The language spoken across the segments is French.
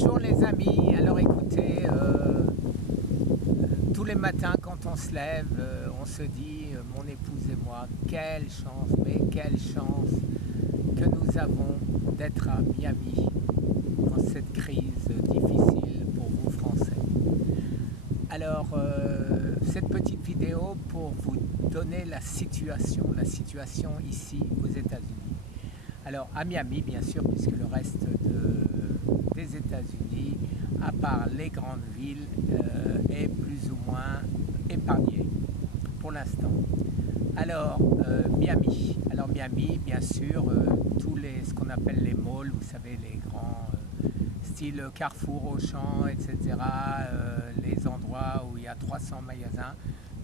Bonjour les amis, alors écoutez, tous les matins quand on se lève, on se dit, mon épouse et moi, quelle chance, mais quelle chance que nous avons d'être à Miami dans cette crise difficile pour vous Français. Alors, cette petite vidéo pour vous donner la situation ici aux États-Unis. Alors, à Miami, bien sûr, puisque le reste des États-Unis, à part les grandes villes, est plus ou moins épargné pour l'instant. Alors, Miami. Alors, Miami, bien sûr, ce qu'on appelle les malls, vous savez, les grands style Carrefour, Auchan, etc., les endroits où il y a 300 magasins,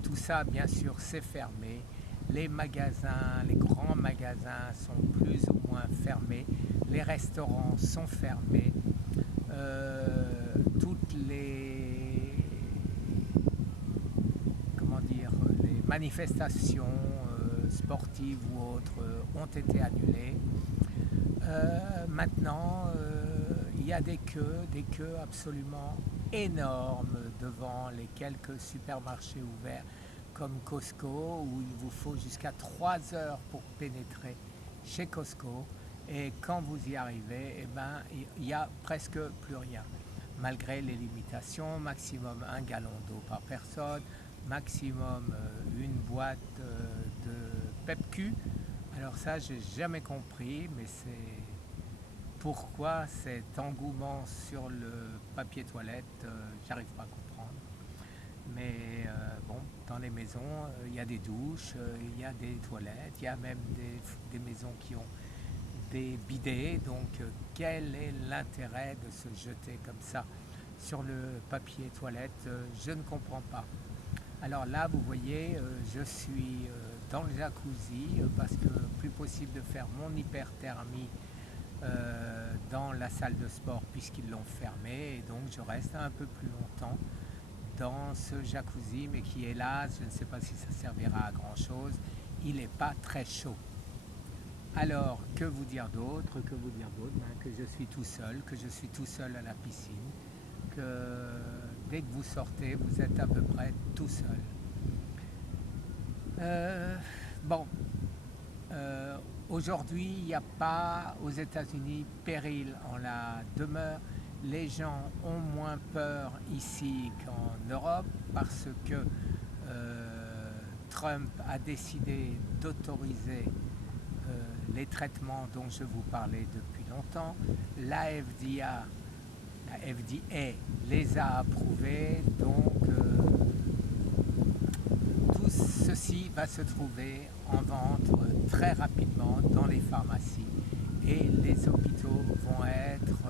tout ça, bien sûr, c'est fermé. Les magasins, les grands magasins sont plus ou moins fermés. Les restaurants sont fermés. Toutes comment dire, les manifestations sportives ou autres ont été annulées. Maintenant, il y a des queues absolument énormes devant les quelques supermarchés ouverts comme Costco, où il vous faut jusqu'à 3 heures pour pénétrer chez Costco. Et quand vous y arrivez, eh ben, il n'y a presque plus rien. Malgré les limitations, maximum 1 gallon d'eau par personne, maximum une boîte de PepQ. Alors ça, j'ai jamais compris, mais c'est pourquoi cet engouement sur le papier toilette, j'arrive pas à comprendre. Mais bon, dans les maisons, il y a des douches, il y a des toilettes, il y a même des maisons qui ont des bidets. Donc quel est l'intérêt de se jeter comme ça sur le papier toilette? Je ne comprends pas. Alors là, vous voyez, je suis dans le jacuzzi parce que plus possible de faire mon hyperthermie dans la salle de sport puisqu'ils l'ont fermé, et donc je reste un peu plus longtemps dans ce jacuzzi, mais qui hélas, je ne sais pas si ça servira à grand chose, il n'est pas très chaud. Alors, que vous dire d'autre? Que je suis tout seul à la piscine, que dès que vous sortez, vous êtes à peu près tout seul. Bon, aujourd'hui, il n'y a pas aux États-Unis péril en la demeure. Les gens ont moins peur ici qu'en Europe parce que Trump a décidé d'autoriser les traitements dont je vous parlais depuis longtemps. La FDA les a approuvés, donc tout ceci va se trouver en vente très rapidement dans les pharmacies et les hôpitaux vont être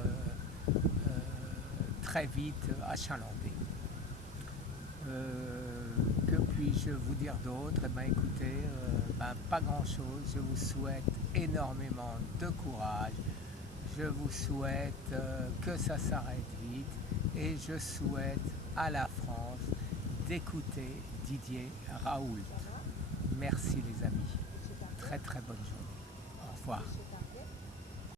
très vite achalandés. Que puis-je vous dire d'autre? Eh ben, écoutez, pas grand-chose. Je vous souhaite énormément de courage. Je vous souhaite que ça s'arrête vite et je souhaite à la France d'écouter Didier Raoult. Merci les amis. Très très bonne journée. Au revoir.